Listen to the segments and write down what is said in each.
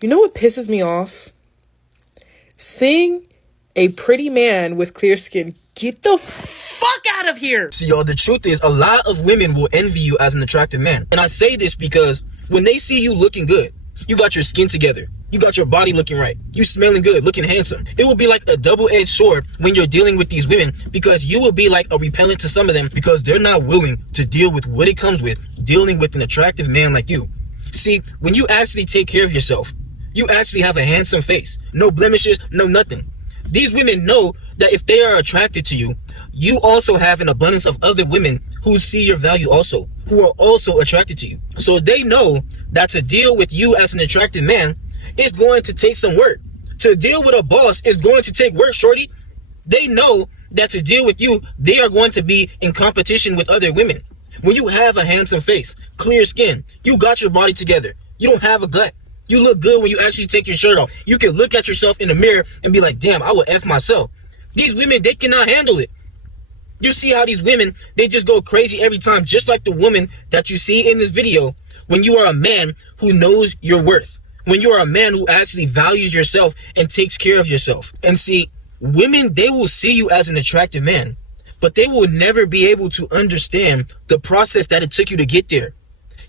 You know what pisses me off? Seeing a pretty man with clear skin get the fuck out of here. See, y'all, the truth is a lot of women will envy you as an attractive man. And I say this because when they see you looking good, you got your skin together, you got your body looking right, you smelling good, looking handsome, it will be like a double-edged sword when you're dealing with these women, because you will be like a repellent to some of them because they're not willing to deal with what it comes with dealing with an attractive man like you. See, when you actually take care of yourself, you actually have a handsome face, no blemishes, no nothing. These women know that if they are attracted to you, you also have an abundance of other women who see your value also, who are also attracted to you. So they know that to deal with you as an attractive man is going to take some work. To deal with a boss is going to take work, shorty. They know that to deal with you, they are going to be in competition with other women. When you have a handsome face, clear skin, you got your body together, you don't have a gut, you look good when you actually take your shirt off. You can look at yourself in the mirror and be like, damn, I would F myself. These women, they cannot handle it. You see how these women, they just go crazy every time, just like the woman that you see in this video. When you are a man who knows your worth, when you are a man who actually values yourself and takes care of yourself. And see, women, they will see you as an attractive man, but they will never be able to understand the process that it took you to get there.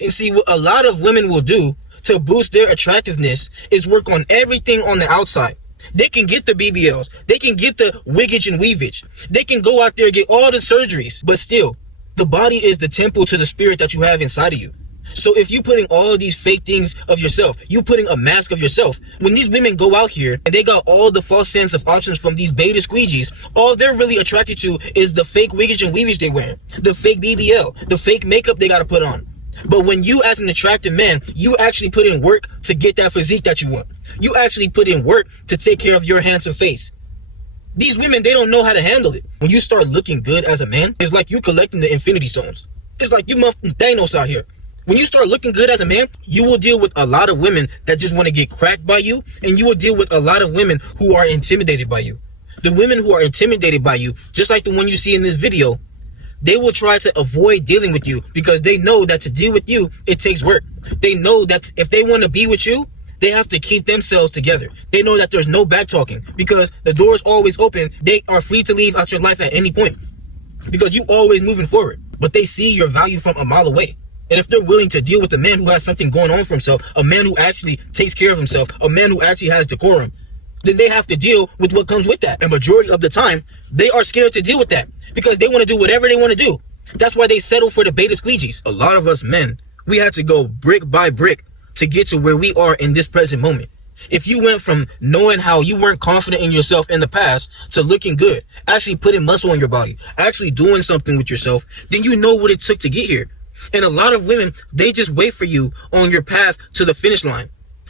And see, what a lot of women will do to boost their attractiveness is work on everything on the outside. They can get the BBLs, they can get the wiggage and weavage, they can go out there and get all the surgeries, but still, the body is the temple to the spirit that you have inside of you. So if you putting all these fake things of yourself, you putting a mask of yourself, when these women go out here and they got all the false sense of options from these beta squeegees, all they're really attracted to is the fake wiggage and weavage they wear, the fake BBL, the fake makeup they gotta put on. But when you as an attractive man, you actually put in work to get that physique that you want. You actually put in work to take care of your handsome face. These women, they don't know how to handle it. When you start looking good as a man, it's like you collecting the Infinity Stones. It's like you muffin Thanos out here. When you start looking good as a man, you will deal with a lot of women that just want to get cracked by you, and you will deal with a lot of women who are intimidated by you. The women who are intimidated by you, just like the one you see in this video, they will try to avoid dealing with you because they know that to deal with you, it takes work. They know that if they want to be with you, they have to keep themselves together. They know that there's no back talking because the door is always open. They are free to leave out your life at any point because you always moving forward. But they see your value from a mile away. And if they're willing to deal with a man who has something going on for himself, a man who actually takes care of himself, a man who actually has decorum, then they have to deal with what comes with that. And majority of the time, they are scared to deal with that because they want to do whatever they want to do. That's why they settle for the beta squeegees. A lot of us men, we had to go brick by brick to get to where we are in this present moment. If you went from knowing how you weren't confident in yourself in the past to looking good, actually putting muscle on your body, actually doing something with yourself, then you know what it took to get here. And a lot of women, they just wait for you on your path to the finish line.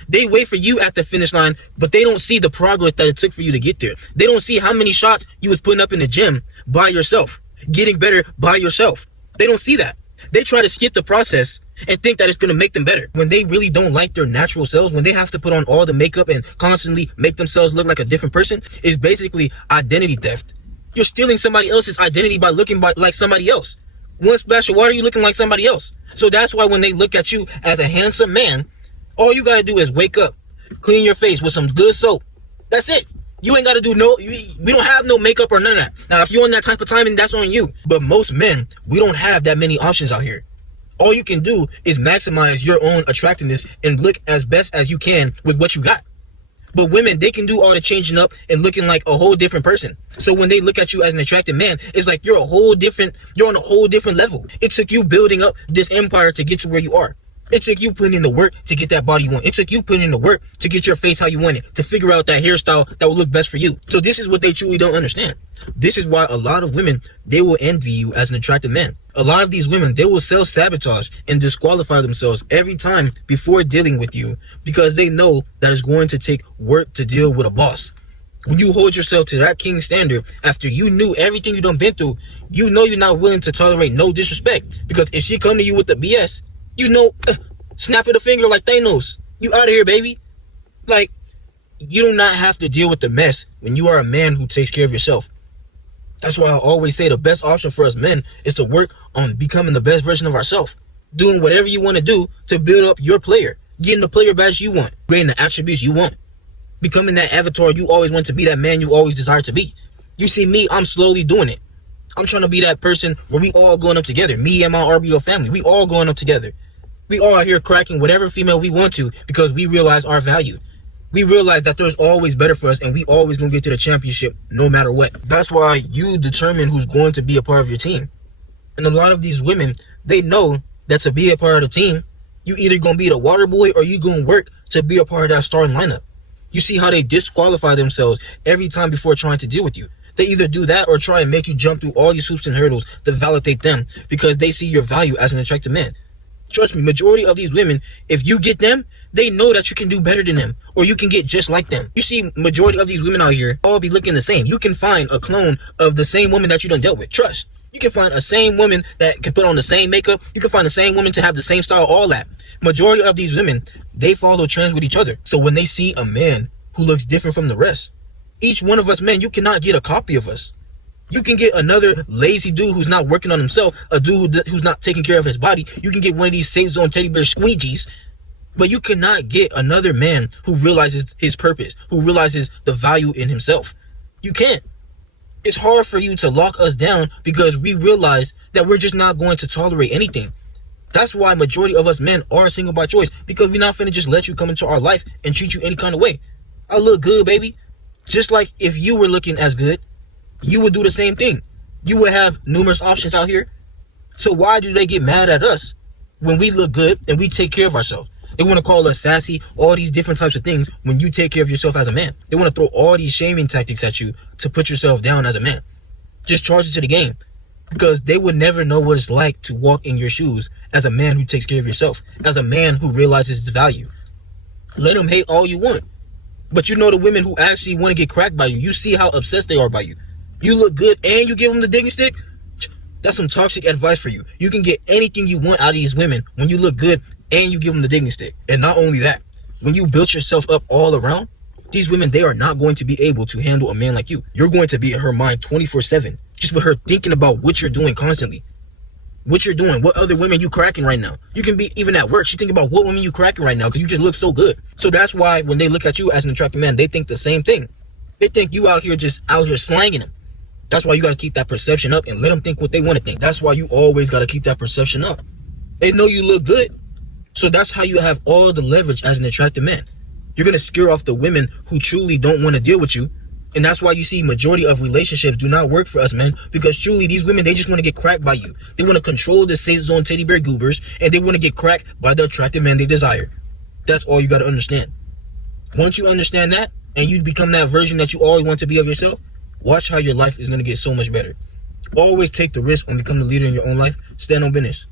They wait for you at the finish line, but they don't see the progress that it took for you to get there. They don't see how many shots you was putting up in the gym by yourself, getting better by yourself. They don't see that. They try to skip the process and think that it's going to make them better. When they really don't like their natural selves, when they have to put on all the makeup and constantly make themselves look like a different person, it's basically identity theft. You're stealing somebody else's identity by looking like somebody else. One splash of water, you looking like somebody else. So that's why when they look at you as a handsome man, all you got to do is wake up, clean your face with some good soap. That's it. You ain't got to do we don't have no makeup or none of that. Now, if you're on that type of timing, that's on you. But most men, we don't have that many options out here. All you can do is maximize your own attractiveness and look as best as you can with what you got. But women, they can do all the changing up and looking like a whole different person. So when they look at you as an attractive man, it's like you're on a whole different level. It took you building up this empire to get to where you are. It took you putting in the work to get that body you want. It took you putting in the work to get your face how you want it, to figure out that hairstyle that will look best for you. So this is what they truly don't understand. This is why a lot of women, they will envy you as an attractive man. A lot of these women, they will self-sabotage and disqualify themselves every time before dealing with you because they know that it's going to take work to deal with a boss. When you hold yourself to that king standard, after you knew everything you done been through, you know you're not willing to tolerate no disrespect. Because if she come to you with the BS, you know, snap of the finger like Thanos. You out of here, baby. Like, you do not have to deal with the mess when you are a man who takes care of yourself. That's why I always say the best option for us men is to work on becoming the best version of ourselves. Doing whatever you want to do to build up your player. getting the player badge you want, creating the attributes you want, becoming that avatar you always want to be, that man you always desire to be. You see me, I'm slowly doing it. I'm trying to be that person where we all going up together. Me and my RBO family, we all going up together. We all out here cracking whatever female we want to because we realize our value. We realize that there's always better for us and we always gonna get to the championship no matter what. That's why you determine who's going to be a part of your team. And a lot of these women, they know that to be a part of the team, you either gonna be the water boy or you gonna work to be a part of that starting lineup. You see how they disqualify themselves every time before trying to deal with you. They either do that or try and make you jump through all these hoops and hurdles to validate them because they see your value as an attractive man. Trust me, majority of these women, if you get them, they know that you can do better than them or you can get just like them. You see, majority of these women out here all be looking the same. You can find a clone of the same woman that you done dealt with. Trust. You can find a same woman that can put on the same makeup. You can find the same woman to have the same style, all that. Majority of these women, they follow trends with each other. So when they see a man who looks different from the rest, each one of us men, you cannot get a copy of us. You can get another lazy dude who's not working on himself, a dude who's not taking care of his body. You can get one of these safe zone teddy bear squeegees, but you cannot get another man who realizes his purpose, who realizes the value in himself. You can't. It's hard for you to lock us down because we realize that we're just not going to tolerate anything. That's why majority of us men are single by choice, because we're not finna just let you come into our life and treat you any kind of way. I look good, baby. Just like if you were looking as good, you would do the same thing. You would have numerous options out here. So why do they get mad at us when we look good and we take care of ourselves? They want to call us sassy, all these different types of things when you take care of yourself as a man. They want to throw all these shaming tactics at you to put yourself down as a man. Just charge it to the game, because they would never know what it's like to walk in your shoes as a man who takes care of yourself, as a man who realizes his value. Let them hate all you want. But you know the women who actually want to get cracked by you. You see how obsessed they are by you. You look good and you give them the digging stick? That's some toxic advice for you. You can get anything you want out of these women when you look good and you give them the digging stick. And not only that, when you build yourself up all around, these women, they are not going to be able to handle a man like you. You're going to be in her mind 24/7, just with her thinking about what you're doing constantly. What you're doing, what other women you cracking right now. You can be even at work. She think about what women you cracking right now because you just look so good. So that's why when they look at you as an attractive man, they think the same thing. They think you out here slanging them. That's why you got to keep that perception up and let them think what they want to think. That's why you always got to keep that perception up. They know you look good. So that's how you have all the leverage as an attractive man. You're going to scare off the women who truly don't want to deal with you. And that's why you see majority of relationships do not work for us, men. Because truly, these women, they just want to get cracked by you. They want to control the safe zone teddy bear goobers. And they want to get cracked by the attractive man they desire. That's all you got to understand. Once you understand that, and you become that version that you always want to be of yourself, watch how your life is going to get so much better. Always take the risk on becoming the leader in your own life. Stand on business.